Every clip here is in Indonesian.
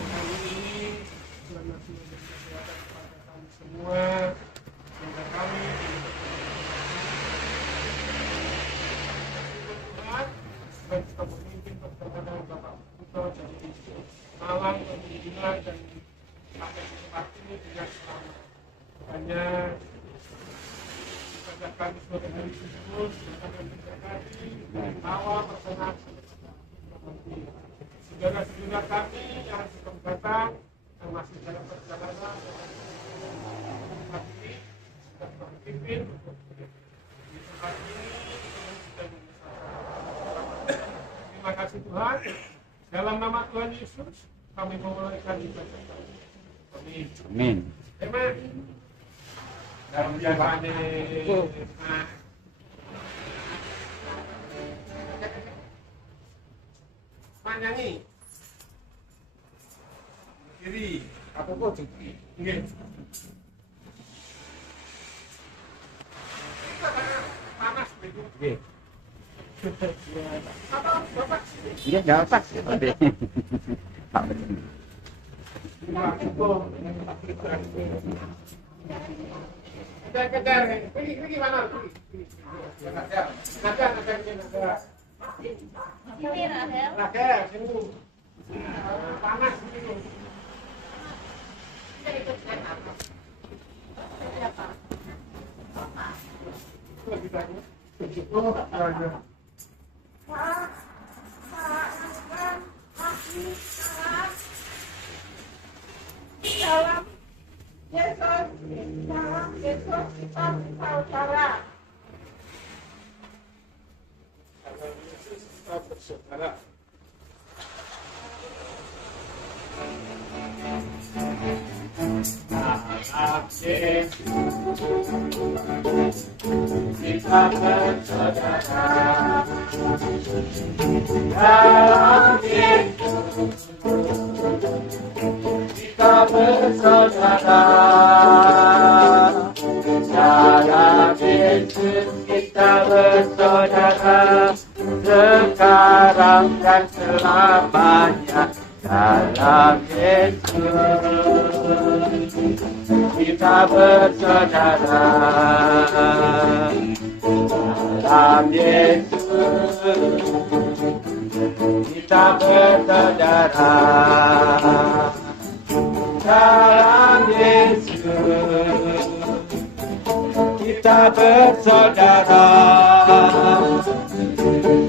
kami ini selama semoga kesehatan kepada kami semua. Semoga kami Tuhan sebagai kita memimpin perjalanan Bapak Putra dari Malang ke Pimpinan dan sampai ke tempat ini dengan selamat. Hanya pada kami sore hari tersebut akan mendekati awal pertengahan saudara-saudara kami yang sedang datang yang masih dalam perjalanan tempat ini sedang berpimpin di tempat ini sudah terima kasih Tuhan. Dalam nama Tuhan Yesus kami memulaikan ibadah kami. Amin. Amin. Dalam jawabannya nyanyi kiri apa kok cuci nggih panas begitu nggih Bapak iya dapat Pak kejar pergi mana ada sini Rahel, sini panas ini. Kita ikut apa? Siapa? Bapak. Lagi tanya. Oh, ada. Dalam Yesus kita saudara. Bersaudara. Kita bersaudara dalam Yesus. Kita bersaudara dalam Yesus. Kita bersaudara sekarang dan selamanya dalam Yesus. Kita bersaudara dalam Yesus. Kita bersaudara dalam Yesus. Kita bersaudara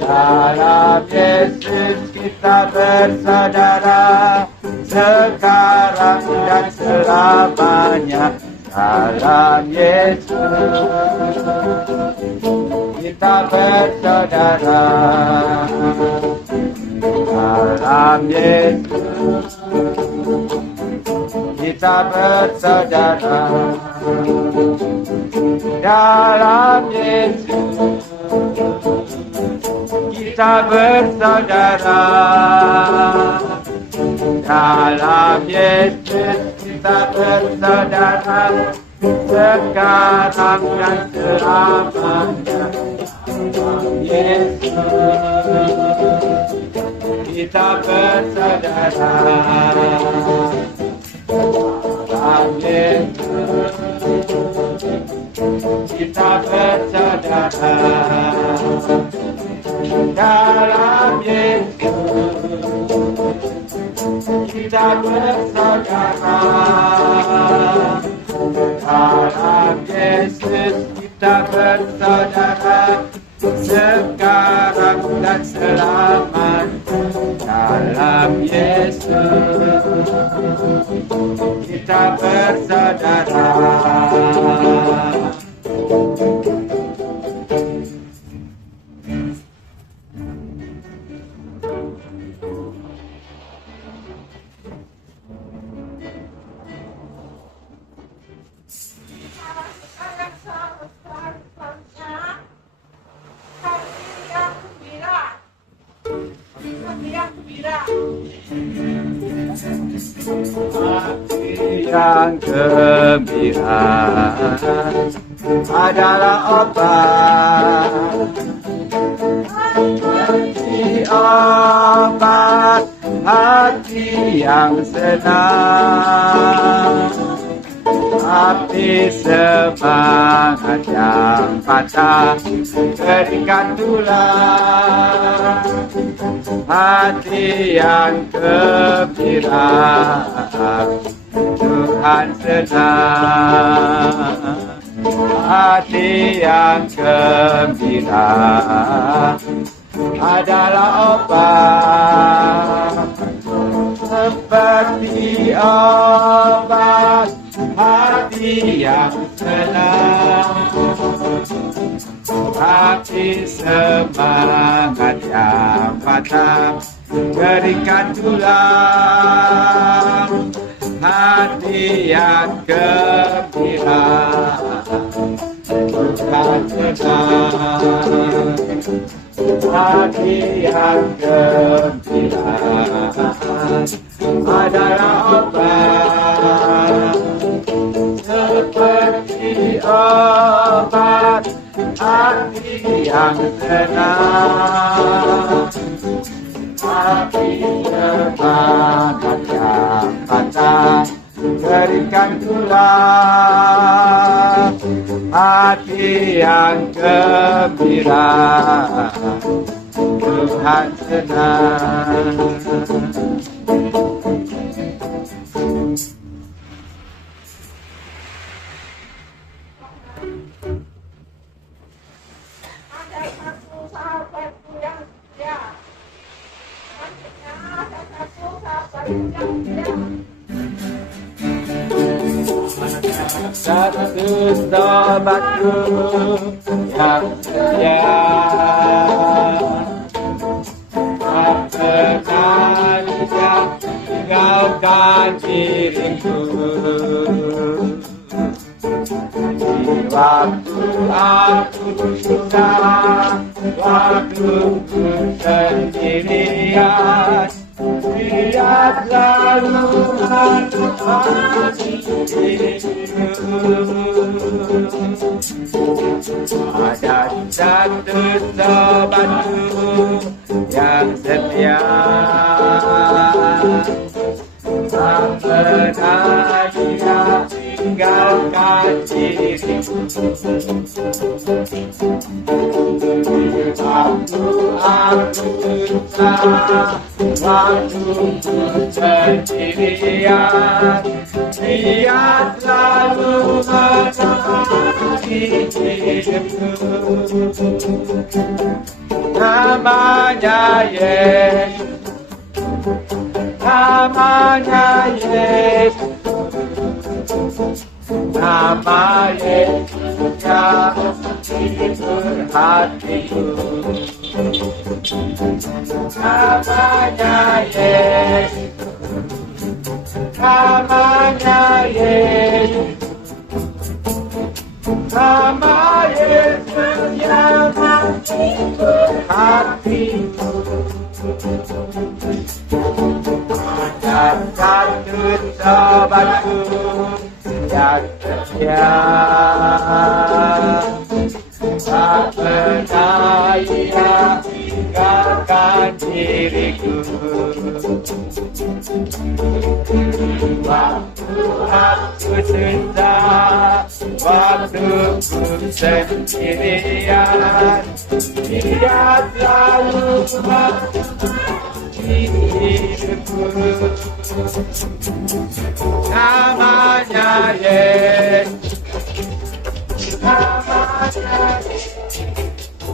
dalam Yesus. Kita bersaudara sekarang dan selamanya dalam Yesus. Kita bersaudara dalam Yesus. Kita bersaudara dalam Yesus. Kita bersaudara dalam Yesus. Kita bersaudara sekarang dan selamanya dalam Yesus. Kita bersaudara dalam Yesus. Kita bersaudara dalam Yesus. Kita bersaudara dalam Yesus. Kita bersaudara sekarang dan selamanya dalam Yesus. Kita bersaudara. Yang gembira adalah obat, obat hati hati yang senang, api semangat yang patah berikan tulang, hati yang gembira Tuhan senang, hati yang gembira adalah obat, seperti obat hati yang tenang, hati semangat yang patah berikan tulang, hati yang gembira Tuhan senang, hati yang gembira adalah obat, seperti obat hati yang tenang, hati semangat yang patah berikan tulang, hati yang gembira Tuhan senang. Ada satu sahabatku yang setia, ada satu sahabatku yang setia. Satu sobatku yang setia, tak pernah dia tinggalkan diriku. Di waktu aku susah, waktuku sendirian, dia selalu menemani diriku. Ada satu sobatku yang setia, tak pernah dia tinggalkan diriku. Waktu aku susah, waktuku sendirian, dia selalu menemani hidupku. Namanya Yesus, namanya Yesus, nama Yesus yang menghibur hatiku. Namanya Yesus, namanya Yesus, nama Yesus yang menghibur hatiku. Ada satu sobatku yang setia, tak pernah ia tinggalkan diriku. Waktu aku susah, waktuku sendirian, dia selalu menemani hidupku. Namanya Yesus, namanya Yesus,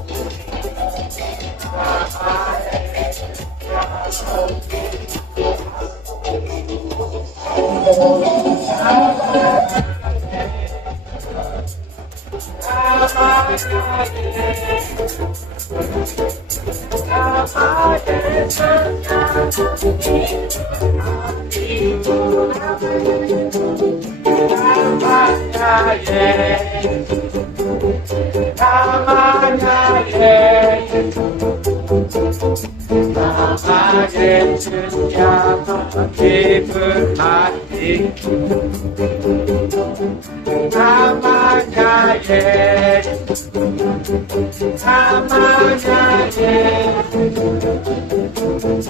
namanya Yesus yang menghibur hatiku. Namanya Yesus, namanya Yesus,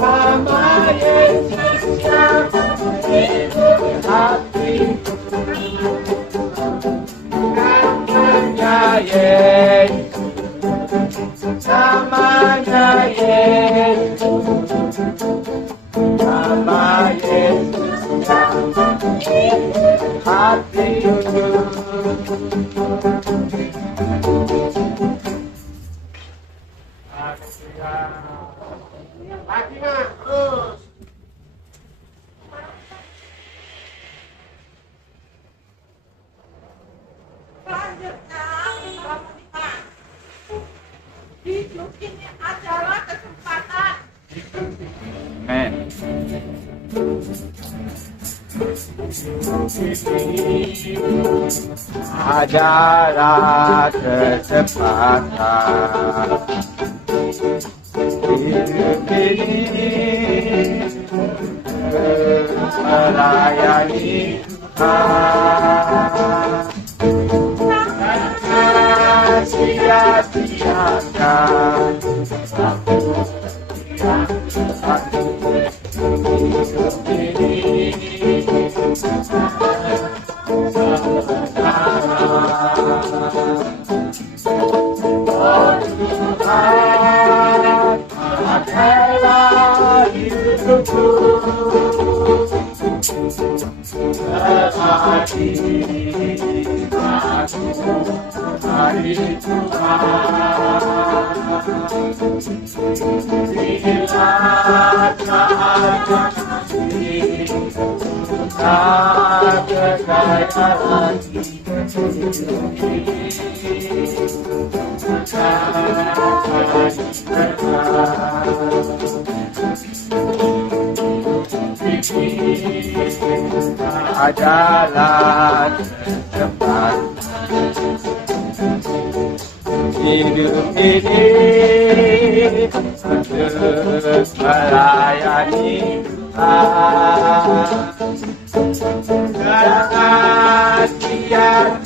nama Yesus Yesus yang hatiku. Lagi mah terus. Selanjutnya kita menikah. Hidup ini adalah kesempatan. Amen. Adalah kesempatan hidup ini melayani Tuhan. Jangan sia-siakan waktu yang satu hidup ini. Oh Tuhan, pakailah hidupku seperti aku hari Tuhan. Bila keadaan ini tak kekayaan hidup ini adalah tempat hidup ini untuk melayani Tuhan. Jangan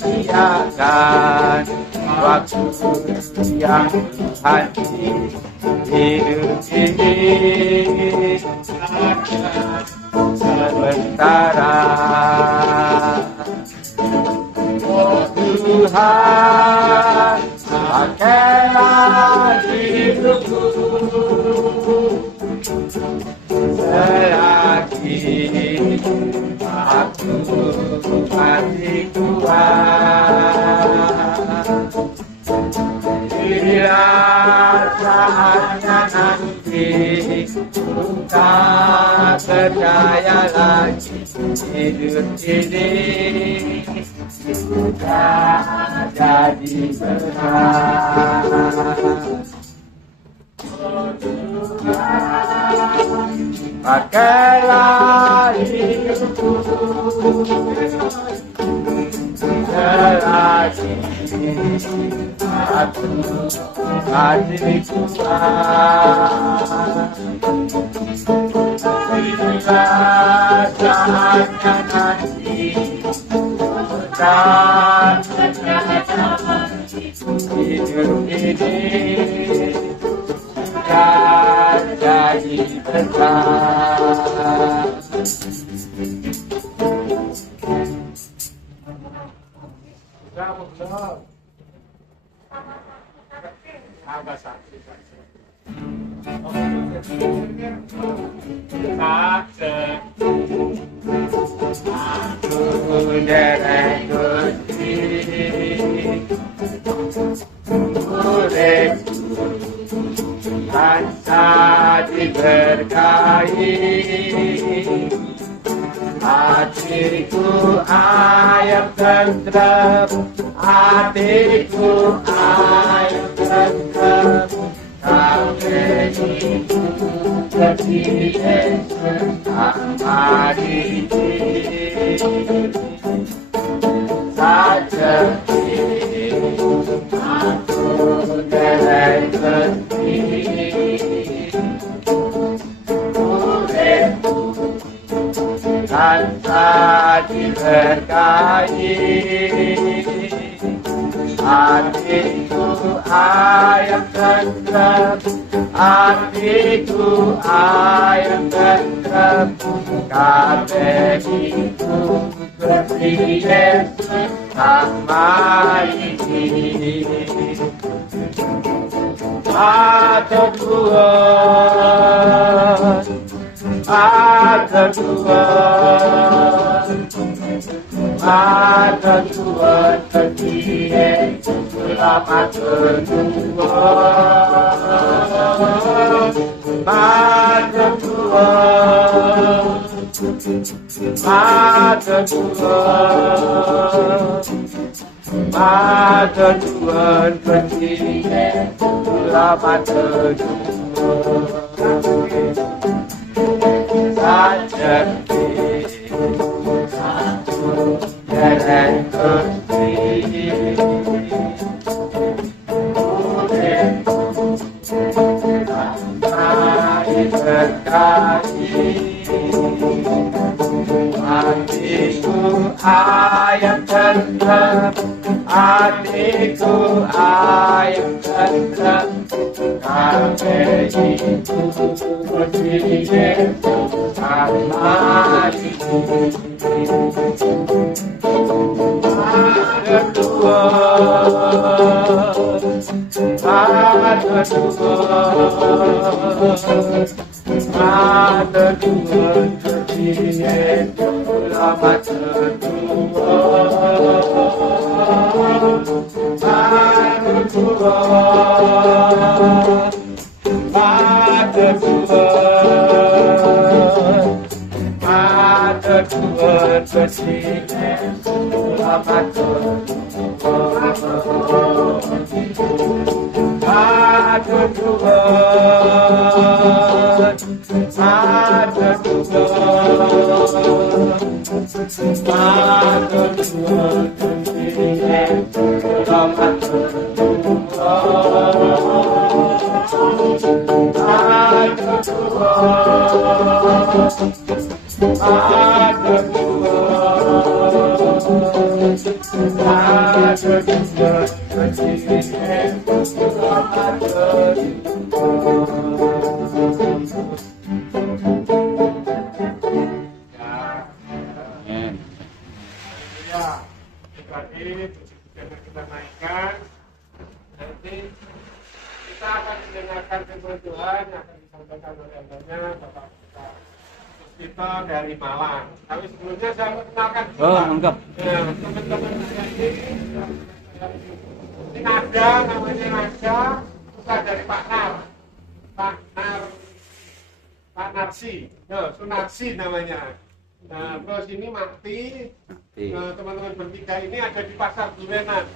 sia-siakan waktu yang Tuhan hidup ini sementara. Oh Tuhan, pakailah hidupku selagi aku masih Tuhan. Bila saatnya nanti tak percaya lagi hidup ini sudah jadi benar. Pakailah hidupku selagi aku masih Tuhan. Bila saatnya nanti tak hidup ini sudah jadi besar. Agak sakit. Aku derek Gusti, uripku tansah diberkahi. Hatiku ayam tentrem, hatiku ayam tentrem. Kau beriku seperti Yesus sama diri. Seperti aku derek Gusti, uripku tansah diberkahi. Hatiku ayam tentrem, hatiku ayam tentrem. Kabehku seperti Yesus sama ini. Matur nuwun Matur nuwun kedhiye kula matur nuwun. Matur nuwun. Matur nuwun. Matur nuwun kedhiye kula matur nuwun. Sajati dereng Gusti urip tanpae berkahi hatiku ayam tentrem hatiku ayam tentrem kabeh iku Gusti Yesus amari matur nuwun matur nuwun kedhiye kula matur nuwun matur nuwun matur nuwun kedhiye kula matur nuwun matur nuwun matur nuwun kedhiye kula matur kita naikkan, nanti kita akan mendengarkan firman Tuhan yang akan disampaikan oleh Anda, Bapak kita dari Malang. Tapi sebelumnya saya mengenalkan enggak. Teman-teman saya ini Nada, namanya Nada, bukan dari Pak Narsi, Sunarsi namanya. Nah, terus ini Mati. Nah, teman-teman bertiga ini ada di Pasar Durenan.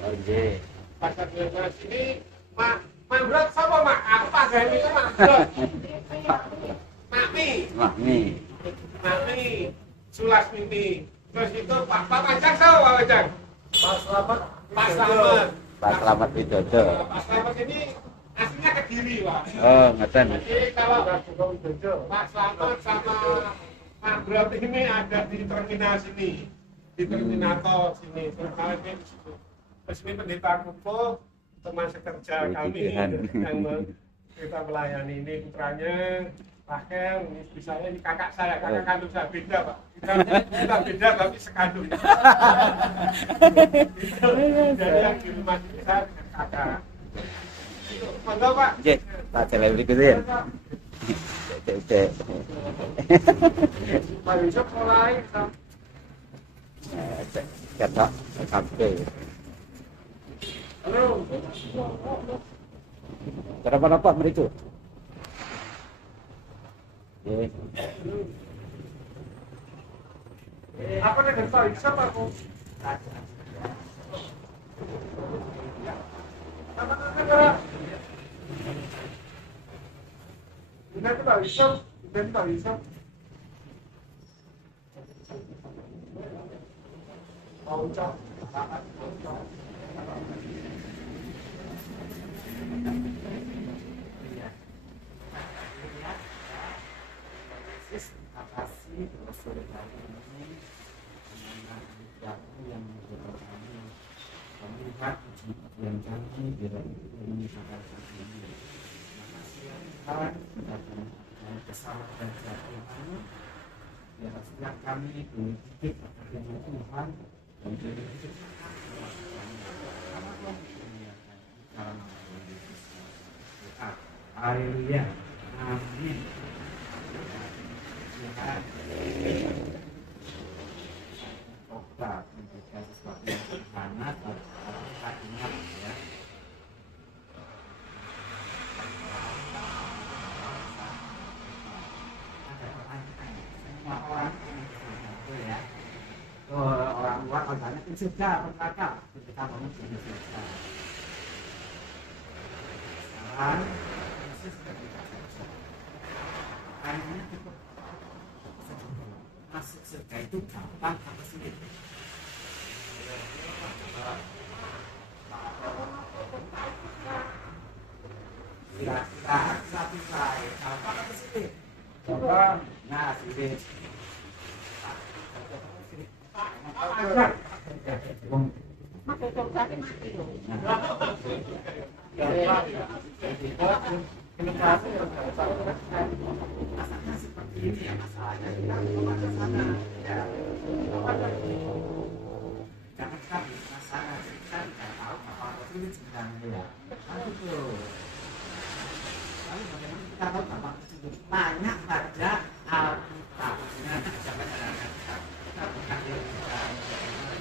Pasar Durenan sini, Mandrat sama Mak? Aku pagani itu Mandrat. Makmi, Sulasmini. Terus itu Pak Pajak sama Pak Pajak? Pak Slamet Widodo. Pak Slamet ini aslinya Kediri, Pak. Oh, ngeten. Jadi kalau Pak Slamet sama Pak Brot ini ada di terminal sini, di terminal tol sini. Terus ini pendeta Kupo, teman sekerja kami yang kita melayani ini putranya. Rakel, ini bisa ini kakak saya, kakak kandung saya beda Pak. Kita beda tapi sekandung. Jadi yang di rumah ini saya dengan kakak. Monggo Pak. Nggih, tak celebritkeun. Cek. Pak Yusuf mulai Ketok sampai. Halo. Kenapa mereka? Apa nih Pak Yusuf aku? Ini Pak Yusuf, ini Pak Yusuf. Paucok. Terima kasih telah sore hari ini mengenai waktu yang membuat kami lihat ujian kami bila ini pada saat ini. Terima kasih ya Tuhan dan kesalahan dan Tuhan. Biar setiap kami dididik dengan Tuhan dan dididik Haleluya. Amin. orangnya di surga atau neraka? Kita ngomong di surga. Sekarang Yesus sudah dikasih surga. Kayaknya cukup masuk surga itu gampang atau sulit? Kira-kira satu saya gampang atau sulit? Gampang. Nah, sulit. Masuk surga itu mati loh. Masalahnya seperti ini ya, masalahnya kita belum ke sana ya. Karena kita belum ke sana, kita tidak tahu apa itu sebenarnya ya. Lalu tuh, lalu bagaimana kita tahu apa itu? Tanya pada Alkitab. Nah, siapa yang kita bukan dia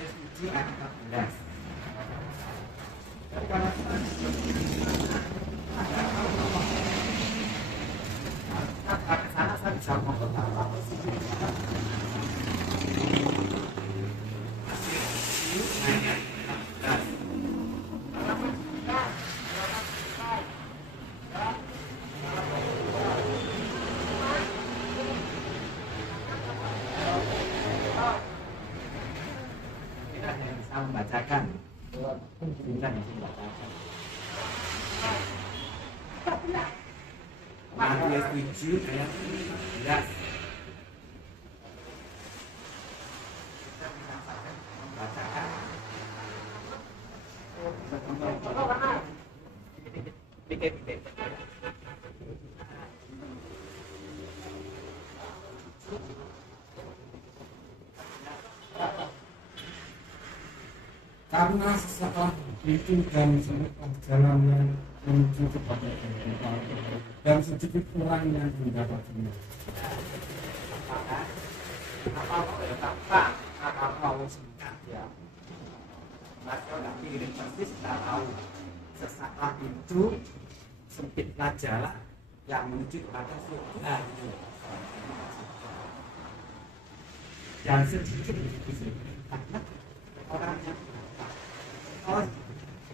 suci ayat 14. Karena ke sana saya bisa ngomong apa sih? Kita hanya bisa membacakan. Kita hanya membacakan. Matius 7 ayat 15. Kita bisa saja membacakan. Karena sesaat itu kami semua perjalanan menuju kepada Golgota dan sedikit orang yang mendapatinya. Apa mau singkat ya? Mas kalau nggak pikirin persis nggak tahu. Sesaat itu sempitlah jalan yang menuju kepada surga. Dan sedikit karena orang yang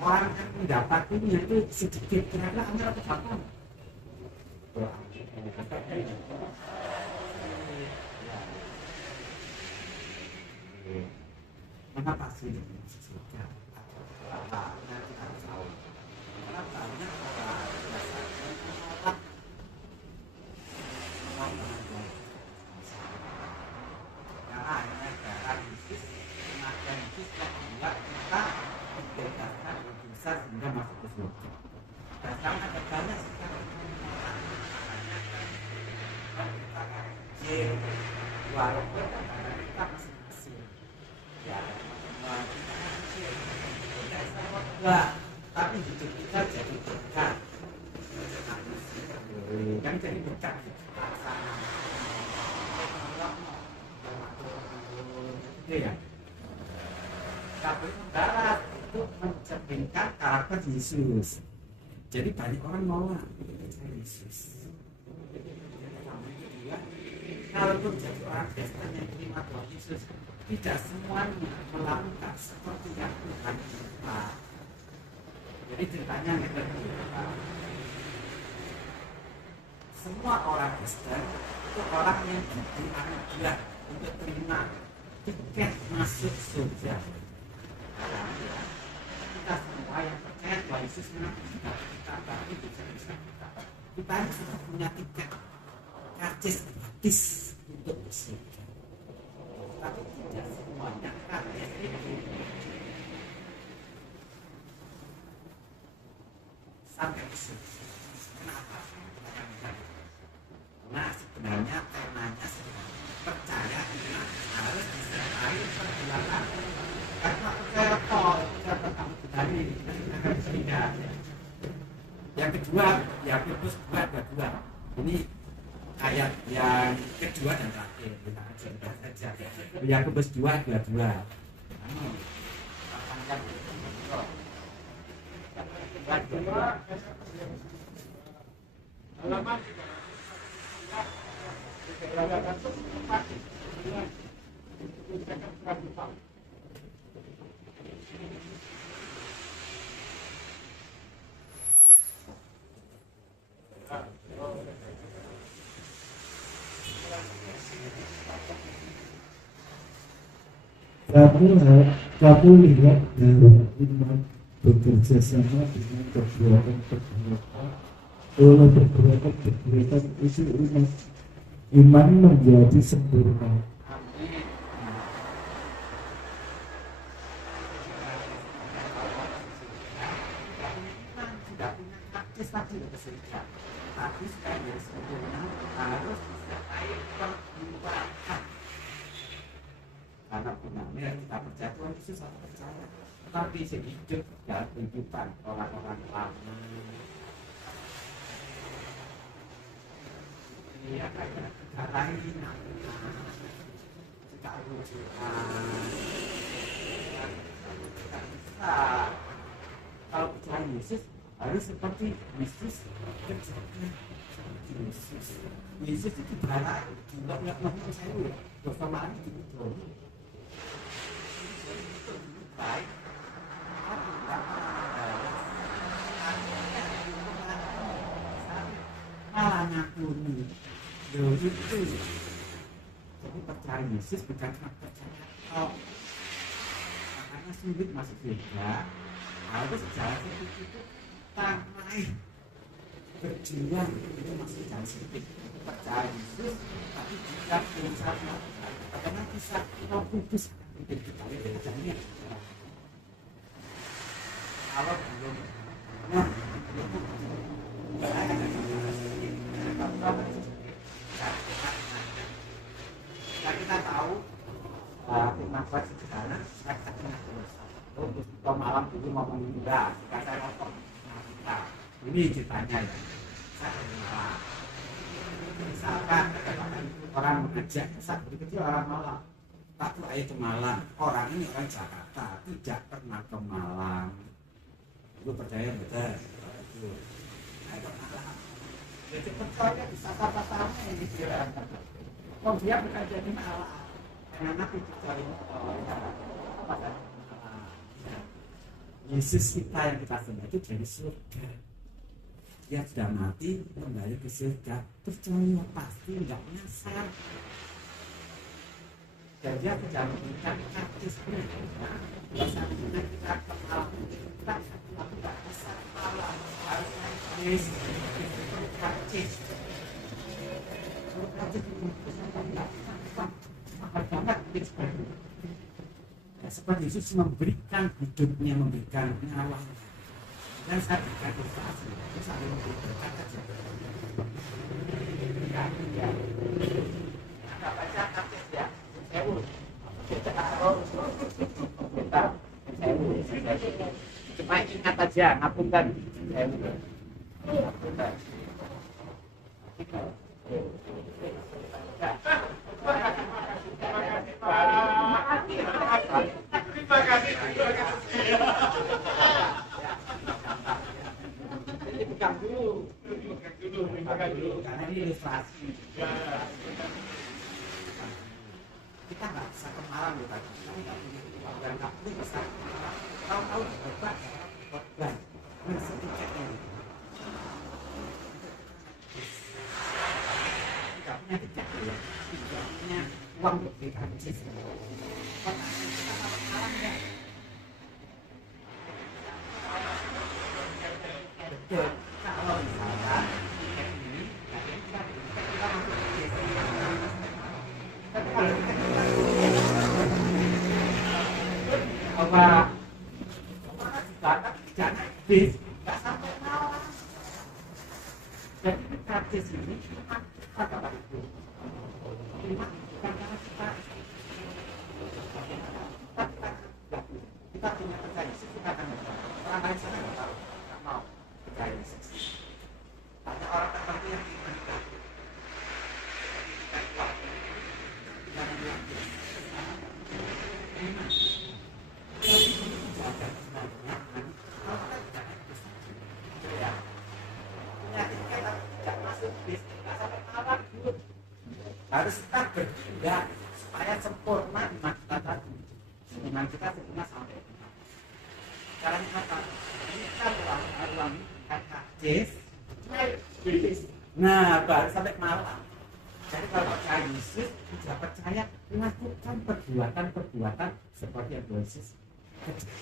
orang yang mendapatinya itu sedikit kira-kira antara berapa? Mengapa sih surga? Apa nanti harus tahu? Karena banyak orang biasanya karena hanya darah Yesus, kematian Yesus yang membuat kita dibebaskan dosa sehingga masuk ke surga. Dan sekarang ada banyak sekali walaupun kita masih kecil ya tapi hidup kita jadi dekat kan jadi dekat gitu ya. Kabel darat itu mencerminkan karakter Yesus. Jadi banyak orang nolak Yesus. Kalaupun jadi orang Kristen yang terima Tuhan Yesus, tidak semuanya melakukan seperti yang Tuhan minta. Jadi ceritanya semua orang Kristen itu orang yang diberi anugerah untuk terima tiket masuk surga. Kita semua yang percaya bahwa Yesus mengajar kita bagi dosa-dosa kita. Kita sudah punya tiket karcis gratis untuk surga. Tapi tidak semuanya karcis itu sampai ke surga. Kenapa? Nah sebenarnya temanya percaya harus disertai perbuatan. Karena percaya kok kamu tadi tidak. Yang kedua, Yakobus 2:22. Ini ayat yang kedua dan terakhir. Kita ajarkan saja. Yakobus 2:22. Halaman kamu lihat bahwa iman bekerja sama dengan perbuatan oleh perbuatan itu iman menjadi sempurna. Tapi sekali sempurna harus disertai perbuatan. Karena benarnya kita percaya Tuhan Yesus harus percaya. Tapi sehidup dalam kehidupan orang-orang lama. Iya kayak kita lain, kita rujukan, kita bisa. Kalau percaya Yesus harus seperti Yesus kerjakan. Yesus itu barang juga nggak mau saya bersama itu baik malah ngakuni itu. Jadi percaya Yesus bukan percaya kok, makanya sulit masuk surga. Harus jalan itu ramai berjuang, itu masih jalan sedikit. Percaya Yesus tapi tidak berusaha melakukan, karena bisa Roh Kudus mungkin kita lihat kerjanya. Kalau belum kita tahu firman Tuhan sekarang saya katakan terus malam dulu mau menunda saya nonton ini ceritanya ya. Saya malam misalkan orang mengajak saat berikutnya orang malam tapi ayo ke Malang, orang ini orang Jakarta tidak pernah ke Malang, itu percaya betul itu ayo ke Malang jadi percaya bisa kata-kata ini kira oh dia bekerja di Malang karena itu apa kan Yesus kita yang kita sembah itu dari surga. Dia sudah mati kembali ke surga. Percaya pasti nggak nyasar. Dan dia tidak memberikan kartisnya. Biasanya kita kepala kita tidak bisa kepala harus kartis. Kartis. Seperti Yesus memberikan hidupnya, memberikan nyawa, dan saya berikan investasi, saya memberikan saja. Ya. Anda baca kartis ya, sewu. Cuma ingat aja, ngapunten sewu. Terima kasih. Jadi pegang dulu, karena ini ilustrasi. Kita nggak bisa ke Malang kita nggak punya uang dan nggak bisa tahu-tahu berbuat korban ngasih tiketnya. Tidak punya tiket ya, tidak punya uang untuk beli karcis. Kita kalau Malang ya. Betul. Kalau misalkan tiket ini kita masuk ke JC. Tapi kalau tiket kita apa jangan bis nggak sampai Malang. Jadi karcis ini apa Pak Ibu? Terima karena kita punya percaya kita akan orang lain sana nggak tahu nggak mau percaya ada orang tertentu yang diimankan jangan bilang iman harus kita bertindak supaya sempurna iman kita tadi. Iman kita sempurna sampai caranya apa? Ini kan ruang KKJS. Nah, baru sampai Malang. Jadi kalau percaya Yesus, tidak percaya lakukan perbuatan seperti yang Yesus kerjakan.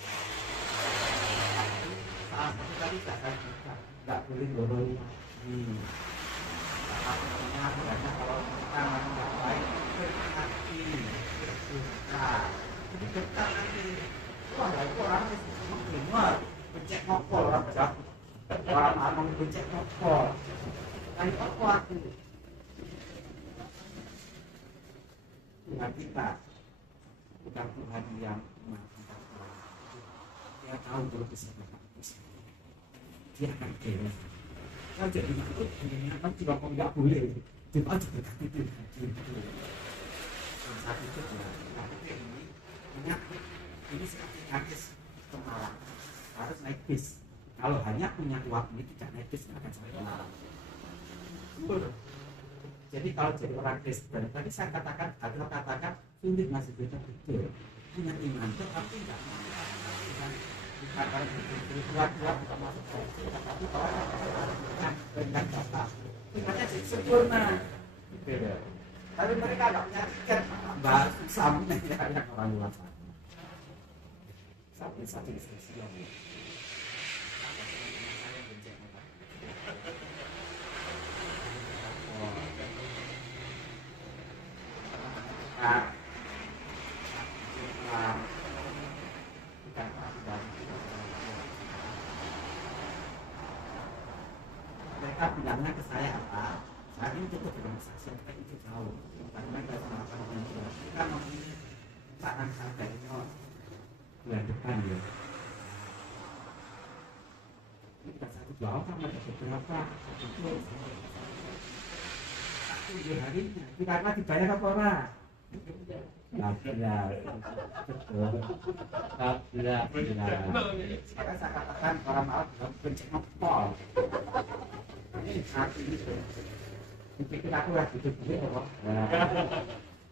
Salah satu tadi kata kita nggak boleh dorong lagi. Karena kalau kita nggak baik berhati, berdosa, jadi kita nanti wah itu orang semua pencet ngopol orang jago, orang ngomong pencet ngopol, kayak apa aku? Tuhan kita bukan Tuhan yang mengatakan dia tahu kalau kesalahan dia akan kecewa. Kalau jadi makhluk dunia kan juga kok nggak boleh cuma juga berkati Tuhan yang satu itu ya ini menyakit ini seperti artis pemalang harus naik bis kalau hanya punya uang ini tidak naik bis akan sampai pemalang. Jadi kalau jadi orang Kristen tadi saya katakan sulit masih betul punya iman tetapi tidak bukan kuat-kuat untuk masuk tapi kalau dengan kata imannya jadi sempurna tapi mereka tidak punya tiket bahas sama yang orang luar sana sampai satu sesi yang mereka bilangnya ke saya apa? Saya ini tutup dengan saksi kita itu jauh karena mereka melakukan dengan jelas kita mempunyai saran sadarnya bulan depan ya ini kita satu dua orang ada beberapa itu satu harinya itu karena dibayar apa orang? Maka saya katakan orang malah belum pencet ngepol ini saat ini dipikir aku lagi duduk kok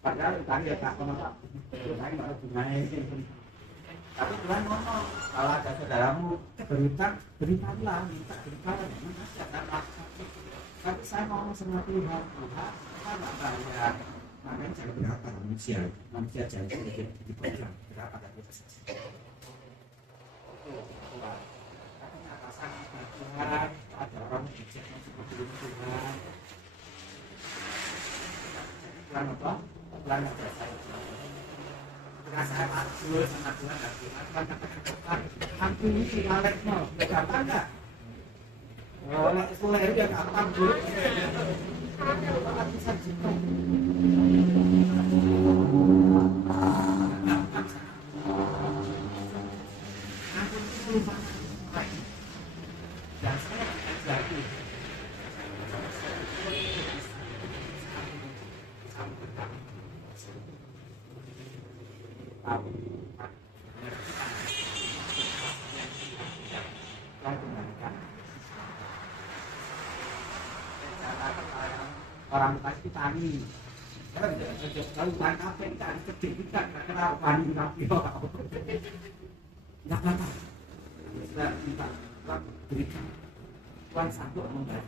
padahal tadi ya tak pernah itu saya malah bungai tapi Tuhan ngomong kalau ada saudaramu berhutang berikanlah minta berikanlah tapi saya ngomong sama Tuhan Tuhan kita nggak bayar makanya jangan berapa manusia jangan sedikit dipegang berapa dan investasi tapi atasan Tuhan ada orang bijak seperti Tuhan Tuhan apa? Tuhan ada saya karena saya maksud sama Tuhan dan Tuhan katakan aku ini si Malek mau gampang nggak? Kalau itu lahir dia gampang dulu ada bisa jitu dan saya jadi orang Bekasi itu tani kalau tani apa kita kecil kita kenal tani tapi nggak apa-apa kita minta berikan Tuhan satu membayar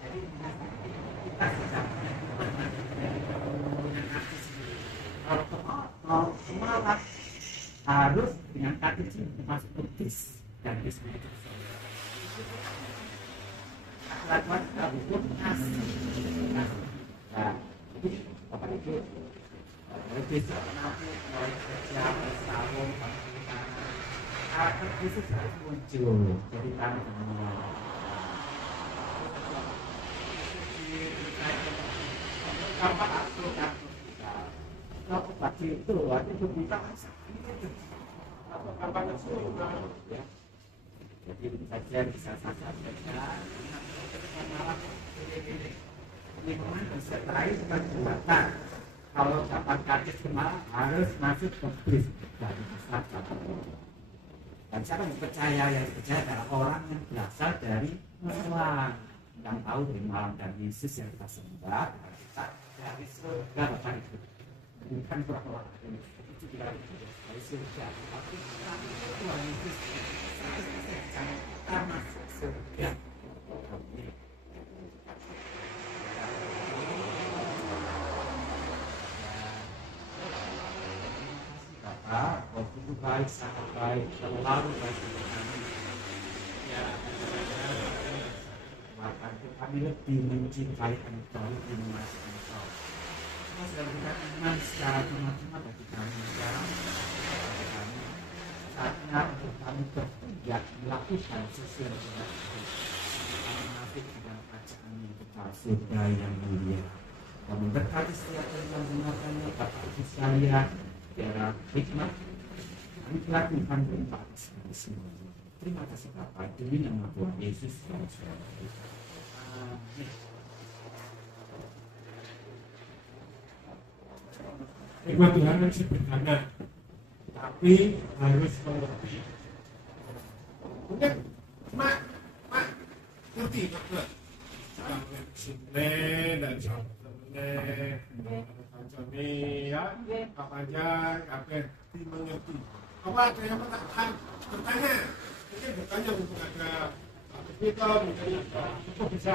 jadi kita tidak kalau semangat harus dengan kaki masuk petis dan bisnis lakukan hukum asli nah jadi apa itu besok nanti mulai kerja bersahur karakter khusus harus muncul jadi kami semua apa aku kan kalau pagi itu waktu itu kita atau kapan kesulitan ya jadi saja bisa saja lingkungan disertai dengan jembatan kalau dapat karcis kemarin harus masuk ke bis dari pusat dan siapa yang percaya adalah orang yang berasal dari Malang yang tahu dari Malang dan Yesus yang kita sembah kita dari surga Bapak itu bukan pura-pura itu tidak dari surga tapi Tuhan Yesus kita masuk surga itu baik, sangat baik, selalu baik untuk kami. Ya, bahkan kami lebih mencintai Engkau, lebih mengasihi Engkau. Engkau sudah memberikan iman secara cuma-cuma bagi kami sekarang, bagi kami. Saatnya untuk kami bertindak melakukan sesuai dengan itu. Kami masuk ke dalam kerajaan yang kekal surga yang mulia. Kami berkati setiap yang mendengarkannya, Bapak Ibu sekalian, biar hikmat kami lakukan berkat kami semua. Terima kasih Bapak, demi nama Tuhan Yesus yang Amin. Hikmat Tuhan yang sederhana, tapi harus mengerti. Mungkin, mak, ngerti mak Tuhan. Sampai sini dan sampai kami ya, apa aja, apa mengerti. Apa ada yang bertanya? Mungkin bertanya untuk ada kita mungkin kita bisa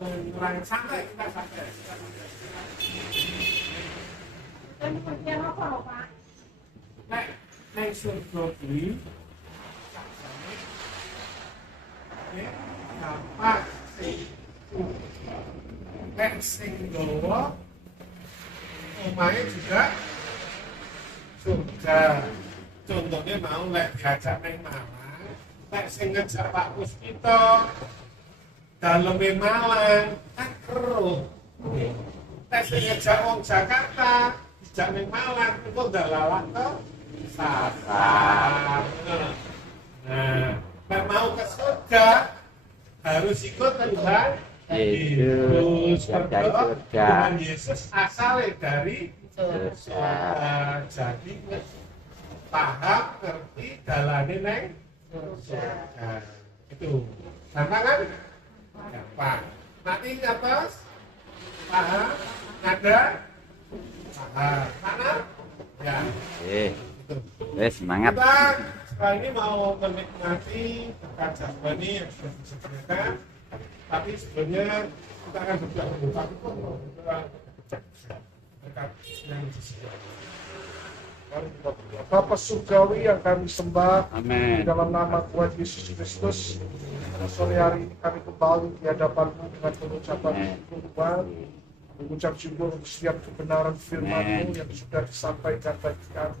menerangkan santai kita santai. Dan pengertian apa loh Pak? Nek surga kuwi gampang sing gowo omahe juga surga. Contohnya mau lek diajak nang Malang, lek sing ngejak Pak Puspito daleme Malang kan keruh. Lek sing ngejak wong Jakarta dijak nang Malang itu dalalan to sasar. Nah, lek mau ke surga harus ikut Tuhan Yesus. Tuhan Yesus asalnya dari surga. Jadi paham, ngerti, dalane neng surga. Itu gampang kan? Gampang. Nanti di atas paham, nada paham. Mana? Ya. Itu. Semangat. Kita sekarang ini mau menikmati berkat jasmani yang sudah disediakan. Tapi sebenarnya kita akan juga membuka berkat yang disediakan. Bapa surgawi yang kami sembah, Amin. di dalam nama Tuhan Yesus Kristus, pada sore hari ini kami kembali di hadapan-Mu dengan pengucapan syukur Tuhan, mengucap syukur untuk setiap kebenaran firman-Mu yang sudah disampaikan bagi kami.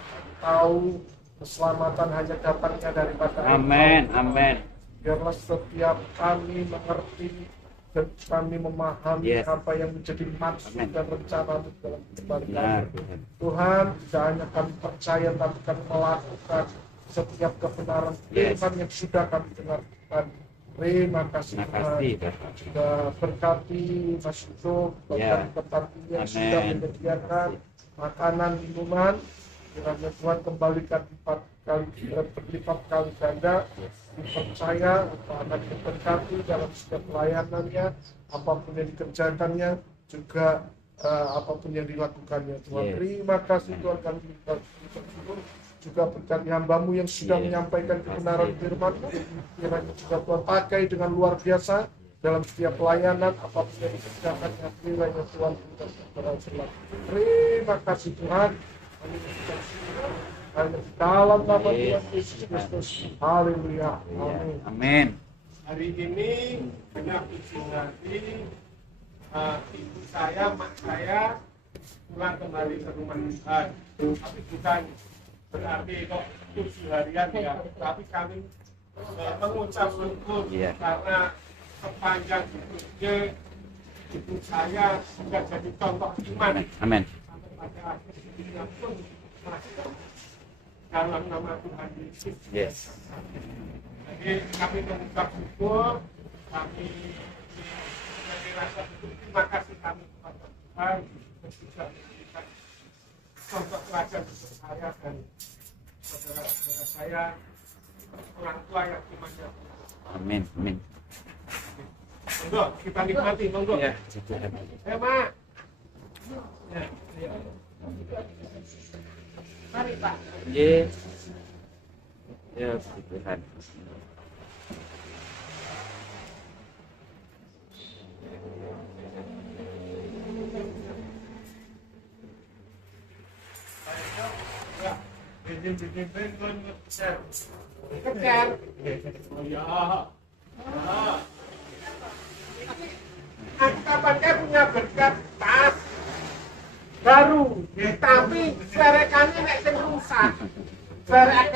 Kami tahu keselamatan hanya datangnya daripada Amin. Engkau. Amin. Biarlah setiap kami mengerti dan kami memahami apa yang menjadi maksud dan rencana dalam kehidupan kami. Tuhan, tidak hanya kami percaya, tapi kami melakukan setiap kebenaran firman yang sudah kami dengarkan. Terima kasih Tuhan. Sudah berkati Mas Yusuf, berkati yang sudah menyediakan makanan, minuman. Kiranya Tuhan kembalikan berlipat kali ganda. Dipercaya akan diberkati dalam setiap pelayanannya, apapun yang dikerjakannya, juga apapun yang dilakukannya. Tuhan, terima kasih Tuhan, kami bersyukur juga berkati hamba-Mu yang sudah menyampaikan kebenaran firman-Mu. Kiranya juga Tuhan pakai dengan luar biasa dalam setiap pelayanan, apapun yang dikerjakannya. Kiranya Tuhan kita berhasil. Terima kasih Tuhan. Kami bersyukur. Hanya dalam nama Tuhan Yesus Kristus. Haleluya. Amin. Amin. Hari ini banyak izin hati ibu saya, mak saya pulang kembali ke rumah Tuhan. Tapi bukan berarti kok kursi harian ya. Tapi kami mengucap syukur karena sepanjang hidupnya ibu saya sudah jadi contoh iman. Amin. Sampai pada akhir hidupnya pun masih dalam nama Tuhan Yesus. Yes. Jadi kami mengucap syukur, kami dari rasa terima kasih kami kepada Tuhan dan juga memberikan contoh teladan untuk saya dan saudara-saudara saya, orang tua yang imannya. Amin. Amin. Monggo kita nikmati, monggo. Ya. Mak. Ya. Mari Pak. Yes. Ya, Tuhan. Bikin kon ngecer. Kecer. Oh ya. Ya. Aku kapan punya berkat tas baru, ya, tapi serekannya nek sing rusak. Barek